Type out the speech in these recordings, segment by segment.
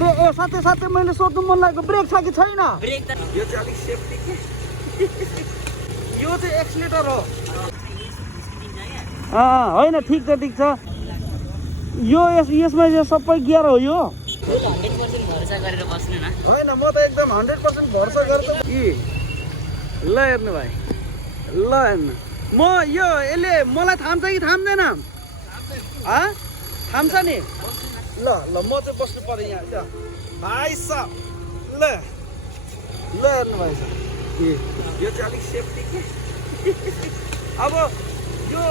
Brake साथै साथै मैले सोध्नु मन लागेको ब्रेक छ कि छैन? ब्रेक त यो चाहिँ अलिक सेफ्टी के यो चाहिँ एक्सिलेटर हो। होइन ठिक छ यो यसमा यो सबै गियर हो यो। 100% भरोसा गरेर बस्नु न। होइन म त एकदम 100% भरोसा गर्छु कि। ल हेर्नु भाइ ल हेर्नु म यो यसले मलाई थाम्छ कि थाम्दैन? थाम्छ नि। ल म चाहिँ बस्नु पर्यो यहाँ भाइ साहब। ल हेर्नु भाइ साहब यो चाहिँ अलिक सेफ्टी के अब यो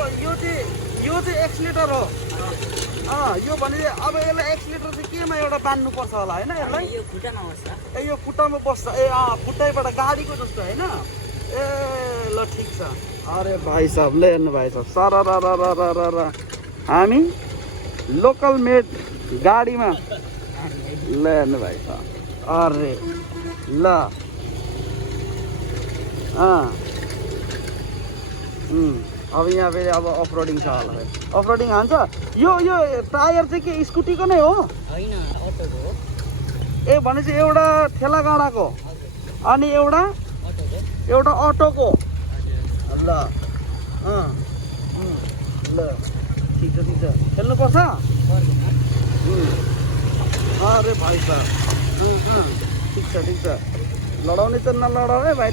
चाहिँ एक्सिलेटर हो। यो भने अब यसलाई एक्सिलेटर चाहिँ केमा एउटा बान्नु पर्छ होला होइन यसलाई? यो खुट्टामा बस्छ। यो खुट्टामा बस्छ। खुट्टैबाट गाडीको जस्तो होइन? ए ल ठिक छ। अरे भाइ साहब ल हेर्नु भाइ साहब सर हामी लोकल मेड गाडीमा ल हेर्नु भाइ साहब। अरे ल अब यहाँ फेरि अब अफरोडिङ छ होला। अफरोडिङ हान्छ। यो टायर चाहिँ के स्कुटीको नै हो? होइन अटोको हो। ए भनेपछि एउटा ठेला गाडाको अनि एउटा अटोको। ल ल ठिक छ खेल्नुपर्छ। अरे भाइ साहब ठिक छ लडाउने त नलडाऊ है भाइ।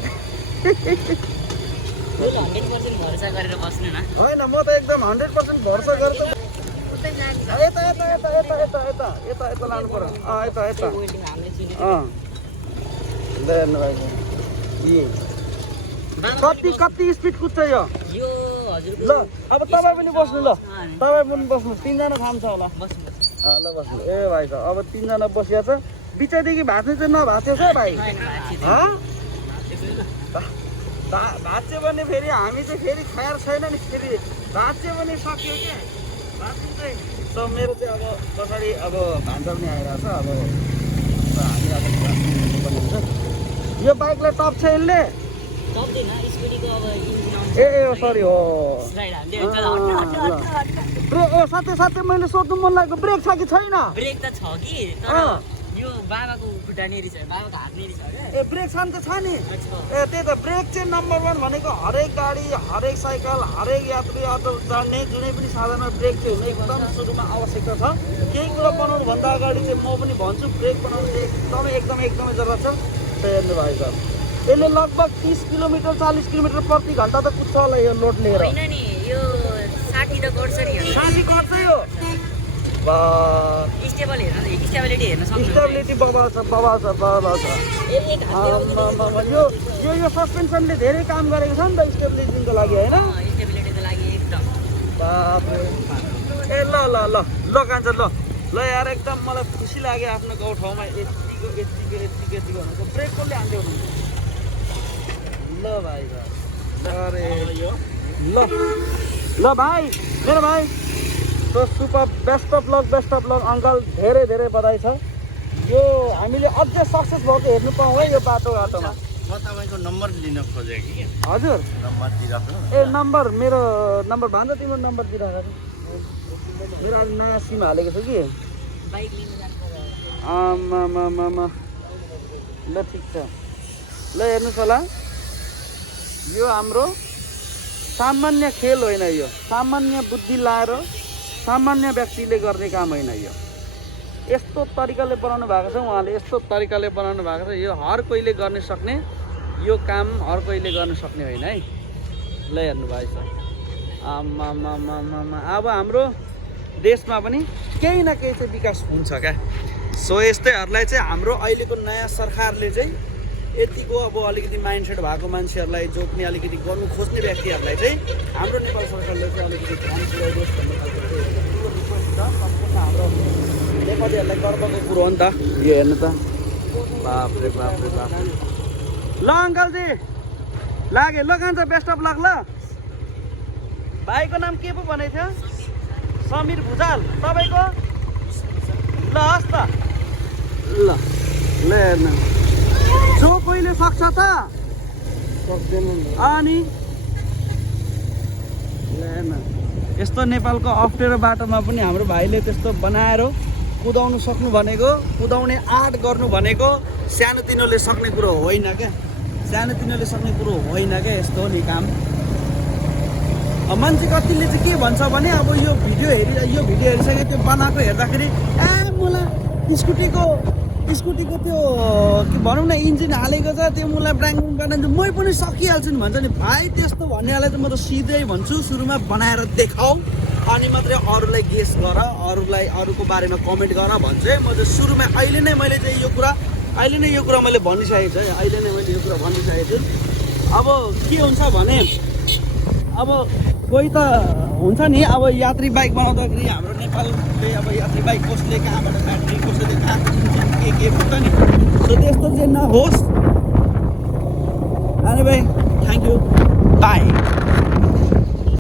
100% भरोसा गरेर बस्नु न। होइन म त एकदम 100% भरोसा गर्छु। यता लानु पर्यो। यता ल हेर्नु भाइ कति स्पिड कुद्छ यो? ल अब तपाईँ पनि बस्नु। ल तपाईँ पनि बस्नु। 3 जना थाम्छ होला। ल बस्नु। ए भाइ त अब 3 जना बसिया छ। बिचैदेखि भाँच्ने चाहिँ नभाँच्यो छ भाइ? भाँच्यो भने फेरि हामी चाहिँ फेरि खाएर छैन नि। फेरि भाँच्यो भने सक्यो क्या भाँच्नु चाहिँ। मेरो चाहिँ अब पछाडि अब भान्जा पनि आइरहेको छ। अब हामी अब यो बाइकलाई टप छ यसले? ए सरी हो। साथै साथै मैले सोध्नु मन लागेको ब्रेक छ कि छैन? ब्रेक त छ कि यो बाबाको खुट्टा नेरी छ, बाबाको हात नेरी छ क्या। ए ब्रेक छ नि त छ नि। ए त्यही त ब्रेक चाहिँ नम्बर 1 भनेको हरेक गाडी हरेक साइकल हरेक यात्री अटो चढ्ने जुनै पनि साधनमा ब्रेक चाहिँ हुनु एकदम सुरुमा आवश्यकता छ। केही कुरा बनाउनुभन्दा अगाडि चाहिँ म पनि भन्छु ब्रेक बनाउनु चाहिँ एकदमै जरुरत छ। हेर्नु भाइ साहब यसले लगभग 30 किलोमिटर 40 किलोमिटर प्रति घन्टा त कुद्छ होला यो लोड लिएर। होइन नि यो 60 त गर्छ नि। 60 गर्छ यो। स्टेबिलिटी हेर्न सक्नुहुन्छ। स्टेबिलिटी बबाल छ। यो सस्पेन्सनले धेरै काम गरेको छ नि त स्टेबिलिटीको लागि होइन? स्टेबिलिटीको लागि एकदम बाप रे। ए ल कान्छ ल यार एकदम मलाई खुसी लाग्यो आफ्नो गाउँठाउँमा यतिको भनेको ब्रेक कसले हान्थ्यो ल भाइ अरे ल भाइ मेरो भाइ तो super best of lock uncle धेरै बधाई छ। यो हामीले अझै सक्सेस भएको हेर्नु पाऊँ है यो बाटोमा। म तपाईको नम्बर लिन खोजेको कि। हजुर नम्बर दिइराख्नु। ए नम्बर मेरो नम्बर भन्छ तिम्रो नम्बर दिइराख। मेरो आज नयाँ सिम हालेको छु कि। बाइक लिन जानुपर्छ। ल ठिक छ। ल हेर्नुहोस् होला यो हाम्रो सामान्य खेल होइन। यो सामान्य बुद्धि लाएर सामान्य व्यक्तिले गर्ने काम होइन। यो यस्तो तरिकाले बनाउनु भएको छ उहाँले। यस्तो तरिकाले बनाउनु भएको छ। यो हर कोहीले गर्न सक्ने यो काम हर कोहीले गर्न सक्ने होइन है। ल हेर्नु भाइ छ अब हाम्रो देशमा पनि केही न केही चाहिँ विकास हुन्छ क्या। सो यस्तैहरूलाई चाहिँ हाम्रो अहिलेको नयाँ सरकारले चाहिँ यतिको अब अलिकति माइन्डसेट भएको मान्छेहरूलाई जो पनि अलिकति गर्नु खोज्ने व्यक्तिहरूलाई चाहिँ हाम्रो नेपाल सरकारले चाहिँ अलिकति ध्यान पुर्याइदियोस् भन्ने खालको चाहिँ रिक्वेस्ट छ। सम्पूर्ण हाम्रो नेपालीहरूलाई गर्वको कुरो हो नि त यो हेर्नु त। बाप रे बाप। ल अङ्कलजी लाग्यो। ल खान्छ बेस्ट अफ लक। ल भाइको नाम के पो भनेको थियो? समीर भुजाल। तपाईँको? ल हस् त। ल हेर्नु जो कोहीले सक्छ त अनि यस्तो नेपालको अप्ठ्यारो बाटोमा पनि हाम्रो भाइले त्यस्तो बनाएर कुदाउनु सक्नु भनेको कुदाउने आँट गर्नु भनेको सानोतिनोले सक्ने कुरो होइन क्या सानोतिनोले सक्ने कुरो होइन क्या यस्तो हो नि काम मान्छे कतिले चाहिँ के भन्छ भने अब यो भिडियो हेरिसक्यो त्यो बनाएको हेर्दाखेरि मलाई स्कुटीको त्यो के भनौँ न इन्जिन हालेको छ त्यो मलाई ब्राङ बनाइदिनु मै पनि सकिहाल्छु नि भन्छ नि भाइ त्यस्तो भन्नेलाई चाहिँ म त सिधै भन्छु सुरुमा बनाएर देखाऊ अनि मात्रै अरूलाई गेस गर अरूको बारेमा कमेन्ट गर भन्छु है म चाहिँ सुरुमा अहिले नै मैले यो कुरा मैले भनिसकेको छु है अहिले नै मैले यो कुरा भनिसकेको छु अब के हुन्छ भने अब कोही त हुन्छ नि अब यात्री बाइक बनाउँदाखेरि हाम्रो नेपालले अब यात्री बाइक कसले कहाँबाट ब्याट्री कसले कहाँको इन्जिन के हुन्छ नि सो त्यस्तो चाहिँ नहोस् अनि भाइ थ्याङ्क यू बाई